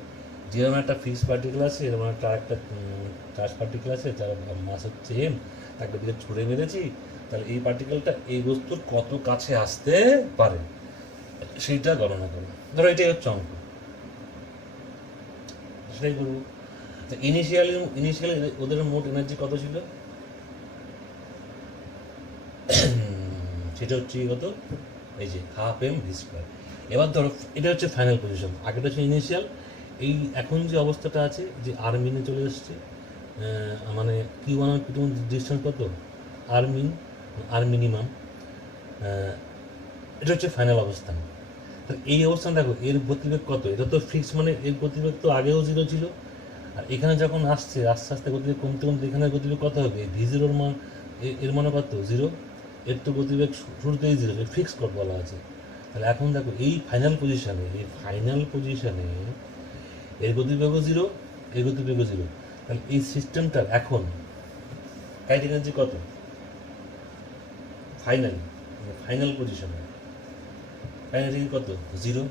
যেরকম একটা ফিক্সড পার্টিকেল আছে, এরকম একটা আরেকটা চার্জ পার্টিকেল আছে, যার মাস হচ্ছে এম, তাকে দিকে ছুড়ে মেরেছি, তাহলে এই পার্টিকেলটা এই বস্তুর কত কাছে আসতে পারে সেইটা গণনা করো। ধরো এটাই হচ্ছে অঙ্ক, সেটাই করবো। ইনিশিয়ালি ওদের মোট এনার্জি কত ছিল? সেটা হচ্ছে কত? এই যে ½ m v²। এবার ধরো এটা হচ্ছে ফাইনাল পজিশন, আগেটা হচ্ছে ইনিশিয়াল। এই এখন যে অবস্থাটা আছে, যে আর মিনে চলে এসছে, মানে কিউ1 আর কিউ2 ডিস্টেন্স কত? আর মিন, আর মিনিমাম, এটা হচ্ছে ফাইনাল অবস্থান। তাহলে এই অবস্থান দেখো, এর গতিবেগ কত? এটা তো ফিক্স, মানে এর গতিবেগ তো আগেও জিরো ছিল। আর এখানে যখন আসছে, আস্তে আস্তে গতিবেগ কমতে কমতে এখানে গতিবেগ কত হবে? ভি জিরোর মান, এর মানে কত? জিরো। এর তো গতিবেগ শুরুতেই জিরো, ফিক্স কর বলা আছে। তাহলে এখন দেখো এই ফাইনাল পজিশানে এর গতিবেগও জিরো, এর গতিবেগও জিরো। তাহলে এই সিস্টেমটার এখন কাইনেটিক এনার্জি কত? ফাইনাল পজিশনে কাইনেটিক কত? জিরো।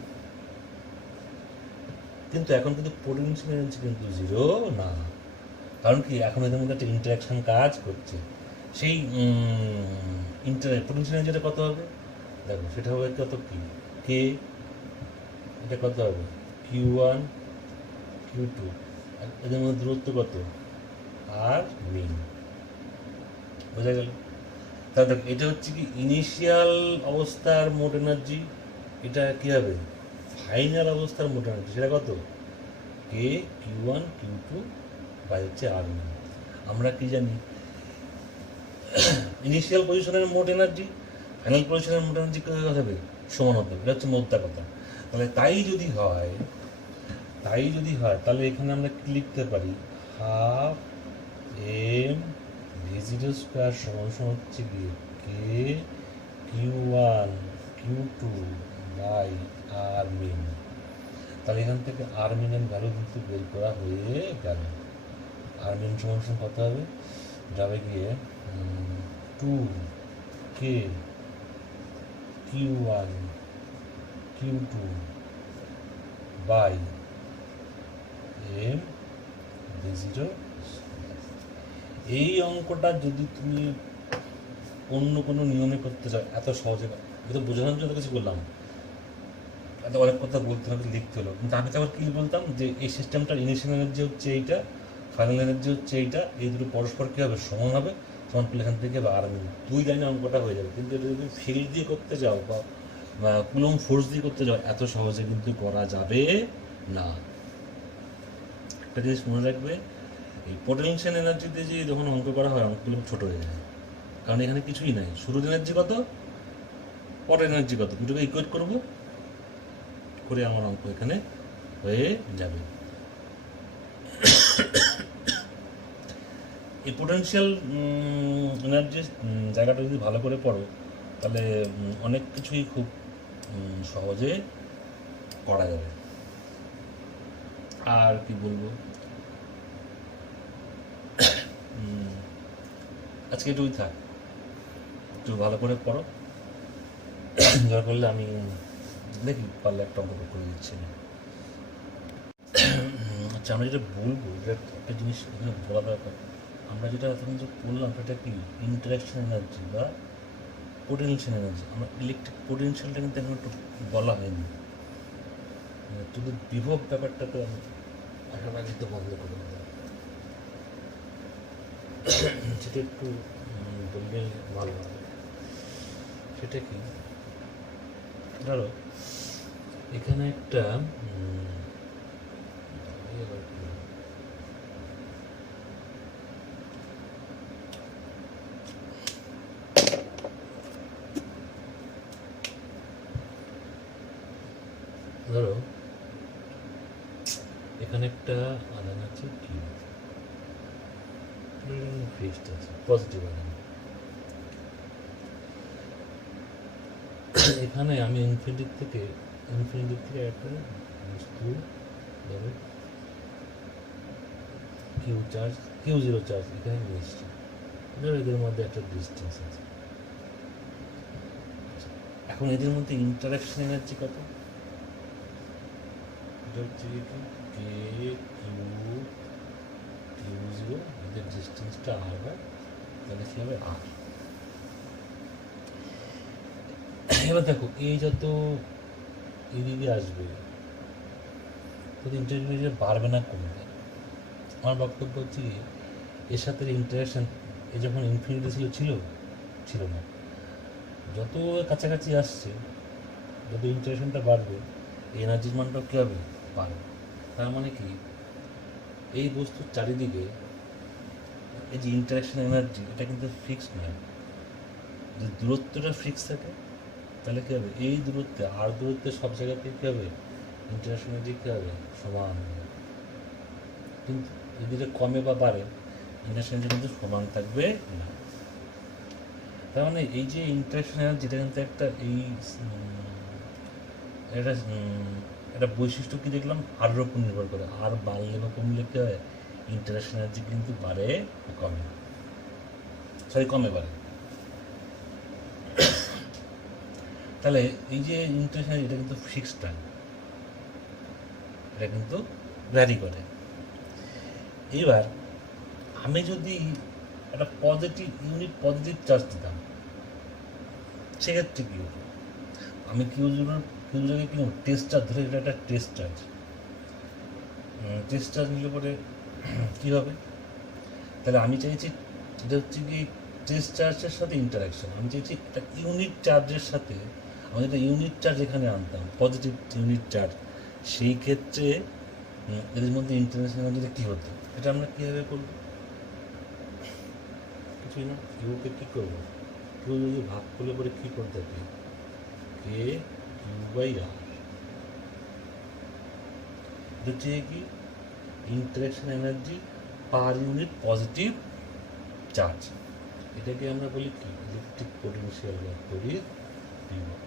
কিন্তু এখন কিন্তু পোটেনশিয়াল এনার্জি কিন্তু জিরো না। কারণ কি, এখন এদের মধ্যে একটা ইন্টারাকশন কাজ করছে। সেই পোটেনশিয়াল এনার্জিটা কত হবে? দেখো সেটা হবে কত? কি কে, এটা কত হবে? কিউ1 কিউ2, এদের মধ্যে দূরত্ব কত? আর মিন। বোঝা গেল? তাহলে দেখো এটা হচ্ছে কি ইনিশিয়াল অবস্থার মোট এনার্জি, এটা কী হবে? ফাইনাল অবস্থার মোট এনার্জি, সেটা কত? কে কিউ1 কিউ2 বাই হচ্ছে আর মিন। আমরা কি জানি? ইনিশিয়াল পজিশনের মোট এনার্জি ফাইনাল পজিশনের মোট এনার্জি কী হবে? সমান হতে হবে। এটা হচ্ছে মোদ্দা কথা। তাহলে তাই যদি হয়, তাহলে এখানে আমরা কি লিখতে পারি? ½ m v0² সমান হচ্ছে গিয়ে কে কিউ1 কিউ2 বাই আর মিন। তাহলে এখান থেকে আর মিনের ভ্যালু কিন্তু বের করা হয়ে গেল। আর মিন সমান কত হবে? যাবে গিয়ে 2k কিউ1 কিউ2 বাই m v0। এই অঙ্কটা যদি তুমি অন্য কোনো নিয়মে করতে চাও, এত সহজে, এটা বোঝানোর জন্য কিছু বললাম, এত অনেক কথা বলতে হবে, লিখতে হলো। কিন্তু আমি তো আবার কী বলতাম, যে এই সিস্টেমটার ইনিশিয়াল এনার্জি হচ্ছে এইটা, ফাইনাল এনার্জি হচ্ছে এইটা, এই দুটো পরস্পর কী হবে? সমান হবে। সমান করলে এখান থেকে বা আর দুই লাইনে অঙ্কটা হয়ে যাবে। কিন্তু এটা যদি ফিল্ড দিয়ে করতে যাও বা কুলম ফোর্স দিয়ে করতে যাও, এত সহজে কিন্তু করা যাবে না। একটা জিনিস মনে রাখবে, এই পোটেনশিয়াল এনার্জিতে যে যখন অঙ্ক করা হয়, অঙ্কগুলো ছোটো হয়ে যায়। কারণ এখানে কিছুই নাই, শুরুর এনার্জি কত, পরের এনার্জি কত, দুটোকে ইকুয়েট করবো করে আমার অঙ্ক এখানে হয়ে যাবে। এই পোটেনশিয়াল এনার্জির জায়গাটা যদি ভালো করে পড়ো, তাহলে অনেক কিছুই খুব সহজে করা যাবে। আর কি বলবো, আজকে এটুকুই থাক, একটু ভালো করে পড়ো। দরকার করলে আমি দেখি পারলে একটা অঙ্ক করে দিচ্ছি। আচ্ছা, আমরা যেটা বলবো, এটা একটা জিনিস এখানে বলা দরকার। আমরা যেটা এখন যে বললাম সেটা কি ইন্টারাকশন এনার্জি বা পোটেনশিয়াল এনার্জি। আমরা ইলেকট্রিক পোটেনশিয়ালটা কিন্তু এখন একটু বলা হয়নি, কিন্তু বিভব ব্যাপারটা তো আসার আগে তো বন্ধ করে দিলাম, সেটা একটু বললে ভালো হবে। সেটা কি, ধরো এখানে একটা ধরো এখানে একটা আধান আছে কি ফিক্সড আছে, পজিটিভ আধান। এখানে আমি ইনফিনিটি থেকে একটা বস্তু ধরো কিউ জিরো চার্জ এখানে নিয়ে এসছি। ধরো এদের মধ্যে একটা ডিস্টেন্স আছে। এখন এদের মধ্যে ইন্টারাকশন এনার্জি কত? এটা হচ্ছে কে কিউ জিরো, এদের ডিস্টেন্সটা আর হয়, তাহলে কী হবে আর। এবার দেখো এই যত এদিকে আসবে তত ইন্টারভিউ বাড়বে না কমবে। আমার বক্তব্য হচ্ছে এর সাথে ইন্টারাকশন এ যখন ইনফিনিটি ছিল না, যত কাছাকাছি আসছে যত ইন্টারাকশনটা বাড়বে এই এনার্জির মানটাও কী হবে বাড়বে। তার মানে কি এই বস্তুর চারিদিকে এই যে ইন্টারাকশন এনার্জি এটা কিন্তু ফিক্সড নয়। যে দূরত্বটা ফিক্স থাকে তাহলে কী হবে এই দূরত্বে আর দূরত্বে সব জায়গাতে কী হবে ইন্টারাকশন এনার্জি কী হবে সমান। কিন্তু যদি এটা কমে বা বাড়ে ইন্টারাকশন এনার্জি কিন্তু সমান থাকবে না। তার মানে এই যে ইন্টারাকশন এনার্জি এটা কিন্তু একটা একটা বৈশিষ্ট্য কি দেখলাম আরের উপর নির্ভর করে। আর বাড়লে বা কমলে কী হয় ইন্টারাকশন এনার্জি কিন্তু বাড়ে কমে বাড়ে। তাহলে এই যে ইন্টারাকশন এটা কিন্তু ফিক্সড টাইম, এটা কিন্তু ভ্যারি করে। এবার আমি যদি একটা পজিটিভ চার্জ দিতাম সেক্ষেত্রে কী হতো? আমি কিউজোকে কি টেস্ট চার্জ ধরে, এটা একটা টেস্ট চার্জ নিলে পরে কী হবে? তাহলে আমি চাইছি এটা হচ্ছে কি টেস্ট চার্জের সাথে ইন্টারাকশন। আমি চাইছি একটা ইউনিট চার্জের সাথে আমি একটা ইউনিট চার্জ এখানে আনতাম, পজিটিভ ইউনিট চার্জ। সেই ক্ষেত্রে এদের মধ্যে ইন্টারাকশন এনার্জিটা কী হতো? এটা আমরা কীভাবে করবো? কিছুই না, কিউকে কী করবো? কিউ যদি ভাগ করলে পরে কী করতে হবে? কে কিউ বাই আর। এটা হচ্ছে কি interaction energy per unit positive charge. এটাকে আমরা বলি কি ইলেকট্রিক পোটেনশিয়াল বা তড়িৎ বিভব।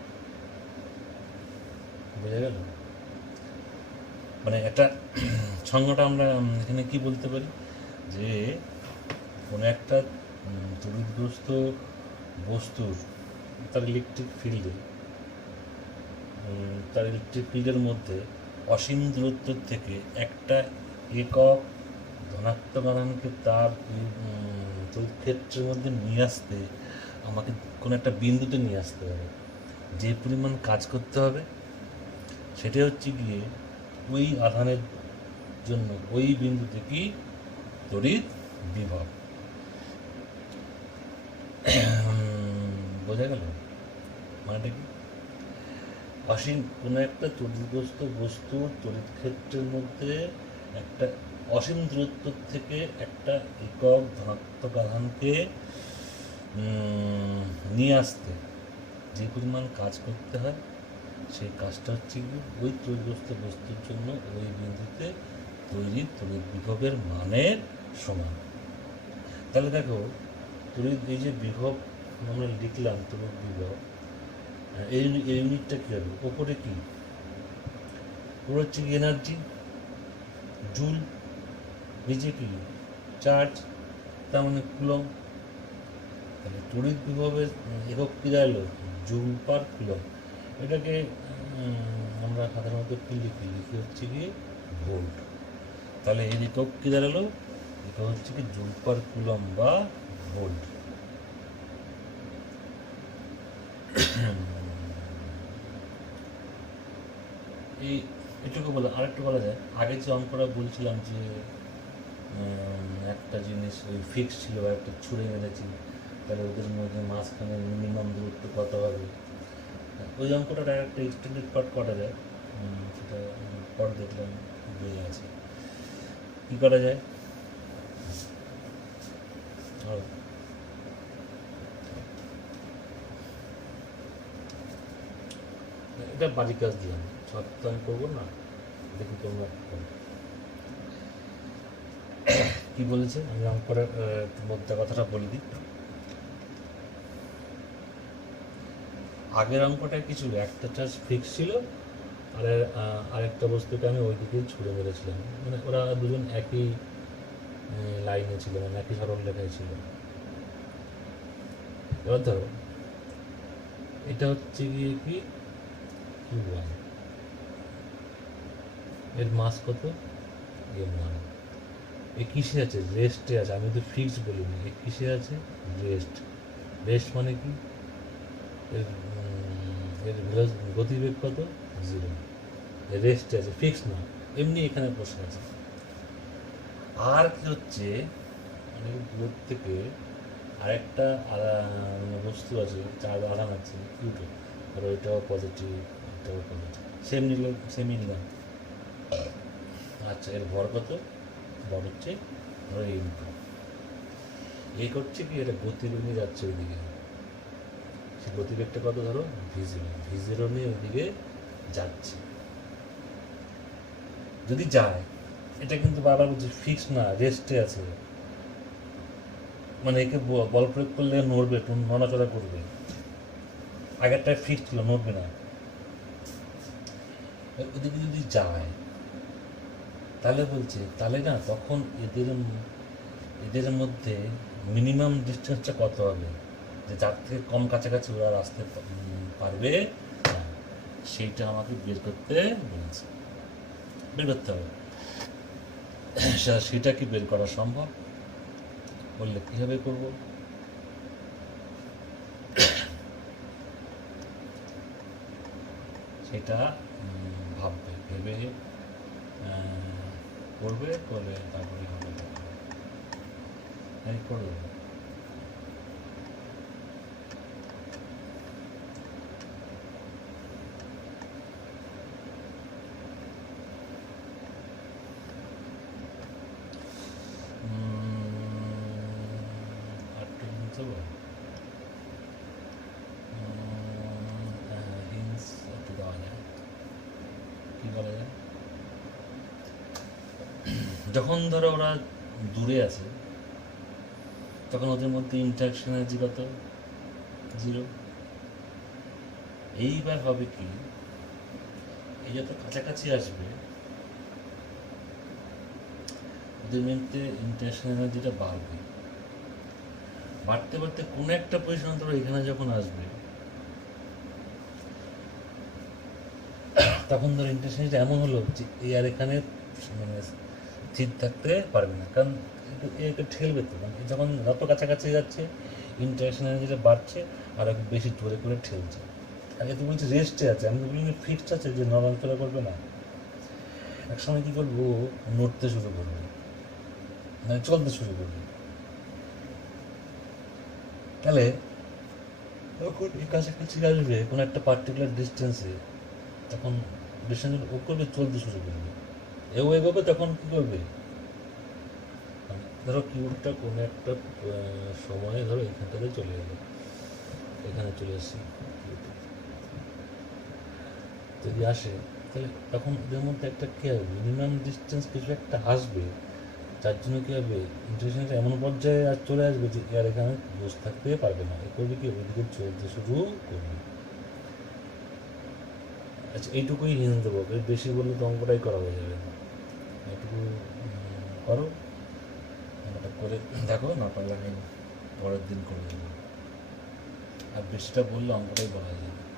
বোঝা গেল? মানে একটা সংজ্ঞাটা আমরা এখানে কি বলতে পারি যে কোনো একটা তড়িৎগ্রস্ত বস্তুর তার ইলেকট্রিক ফিল্ডের মধ্যে অসীম দূরত্ব থেকে একটা একক ধনাত্মক আধানকে তার তড়িৎ ক্ষেত্রের মধ্যে নিয়ে আসতে আমাকে কোনো একটা বিন্দুতে নিয়ে আসতে হবে। যে পরিমাণ কাজ করতে হবে সেটা হচ্ছে গিয়ে ওই আধানের জন্য ওই বিন্দুতে কি তড়িৎ বিভব। বোঝা গেল মানেটা কি? অসীম কোনো একটা তড়িৎগ্রস্ত বস্তুর তড়িৎ ক্ষেত্রের মধ্যে একটা অসীম দূরত্ব থেকে একটা একক ধনাত্মক আধানকে নিয়ে আসতে যে পরিমাণ কাজ করতে হয় সেই কাজটা হচ্ছে কি ওই তড়িৎগ্রস্ত বস্তুর জন্য ওই বিন্দুতে তড়িৎ বিভবের মানের সমান। তাহলে দেখো এই যে বিভব আমরা লিখলাম তড়িৎ বিভব, এই ইউনিটটা কী হবে? ওপরে কি ওর হচ্ছে কি এনার্জি জুল, নিচে কি চার্জ, তার মানে কুলম। তাহলে তড়িৎ বিভবের একক কী দাঁড়ালো? Joule per coulomb. এটাকে আমরা সাধারণত কী লিখি হচ্ছে কি ভোল্ট। তাহলে এর একক কী দাঁড়ালো? এটা হচ্ছে কি জুল পার কুলম্ব বা ভোল্ট। এই এটুকু বলা, আরেকটু বলা যায়, আগে যে অঙ্কটা বলছিলাম যে একটা জিনিস ওই ফিক্স ছিল বা একটা ছুঁড়ে মেরেছি, তাহলে ওদের মধ্যে মাঝখানে মিনিমাম দূরত্ব কত হবে, ওই অঙ্কটা একটা এক্সটেন্ডেড পার্ট করা যায়, সেটা পরে দেখলাম বই আছে। কী করা যায়? এটা বাড়ির কাজ দিলাম, সব তো আমি করবো না, দেখি তোমরা কি বলেছে। আমি অঙ্কটার মধ্যে কথাটা বলে দিই। আগের অঙ্কটা কি ছিল? একটা চার্জ ফিক্স ছিল, আর আরেকটা বস্তুকে আমি ওই দিকেই ছুড়ে মেরেছিলাম, মানে ওরা দুজন একই লাইনে ছিল, মানে একই সরল রেখায় ছিল। এবার ধরো এটা হচ্ছে গিয়ে কি Q1, এর মাস কত? M1। এ কিসে আছে? রেস্টে আছে। আমি তো ফিক্স বলিনি, এ কিসে আছে? রেস্ট। রেস্ট মানে কি? এর এর গতিবেগ কত? 0। রেস্টে আছে, ফিক্স না, এমনি এখানে বসে আছে। আর কি হচ্ছে, অনেক দূর থেকে আরেকটা বস্তু আছে, চার আধান আছে Q2, আর ওইটাও পজিটিভ, এটাও পজিটিভ, সেমই নিলাম। আচ্ছা, এর ভর কত? ভর হচ্ছে ধরো ইনটু এ করছে কি, এটা গতিবেগ নিয়ে যাচ্ছে ওইদিকে, সে গতিবেগটা কত? ধরো V0 নিয়ে ওইদিকে যাচ্ছে। যদি যায়, এটা কিন্তু বারবার বলছে ফিক্স না, রেস্টে আছে, মানে একে বল প্রয়োগ করলে নড়বে, নড়াচড়া করবে। আগেরটায় ফিক্স ছিল, নড়বে না। ওদিকে যদি যায়, তাহলে বলছে, তাহলে না তখন এদের মধ্যে মিনিমাম ডিস্টেন্সটা কত হবে, যে যার থেকে কম কাছাকাছি ওরা আসতে পারবে না, সেইটা আমাকে বের করতে বলছে, বের করতে হবে। সেটা কি বের করা সম্ভব? বললে কীভাবে করবো? সেটা ভাববে, ভেবে করবে, করলে তারপরে হবে, করবে। কি বলা যায়? যখন ধরো ওরা দূরে আছে, তখন ওদের মধ্যে ইন্টারাকশন এনার্জি কত? 0। এইবার হবে কি, এই যত কাছাকাছি আসবে ওদের মধ্যে ইন্টারাকশন এনার্জিটা বাড়বে, বাড়তে বাড়তে কোনো একটা পজিশন ধরো এখানে যখন আসবে, তখন ধরো ইন্টারাকশন এমন হলো যে এই আর এখানে মানে স্থির থাকতে পারবে না, কারণ একে ঠেলবে তো, মানে যখন যত কাছাকাছি যাচ্ছে ইন্টারাকশন এনার্জিটা বাড়ছে, আর একটু বেশি জোরে করে ঠেলছে। আগে তো বলছি রেস্টে আছে, আমি তো বলিনি ফিক্সড আছে যে নড়াচড়া করবে না। এক সময় কী করবো, নড়তে শুরু করবে, মানে চলতে শুরু করবে। তাহলে যখন এই কাছাকাছি আসবে কোনো একটা পার্টিকুলার ডিস্টেন্সে, তখন ডিস্টেন্স ও করবে, চলতে শুরু করবে, এও এগোবে, তখন কী করবে, ধরো কিউবটা কোনো একটা সময়ে ধরো এখানটাতে চলে গেল, এখানে চলে এসেছি, যদি আসে, তাহলে তখন ওদের মধ্যে একটা কী হবে, মিনিমাম ডিস্টেন্স কিছু একটা আসবে, যার জন্য কী হবে, ইন্টারেকশনটা এমন পর্যায়ে আর চলে আসবে যে আর এখানে বসে থাকতে পারবে না, এ করবে কি, ওইদিকে চলতে শুরু করবে। আচ্ছা, এইটুকুই হিন্স দেবো, এর বেশি বললে তো অঙ্কটাই করা হয়ে যাবে না, এইটুকু করো, করে দেখো, না পারলে আমি পরের দিন করে দেবো। আর বেশিটা বললে অঙ্কটাই বলা যাবে।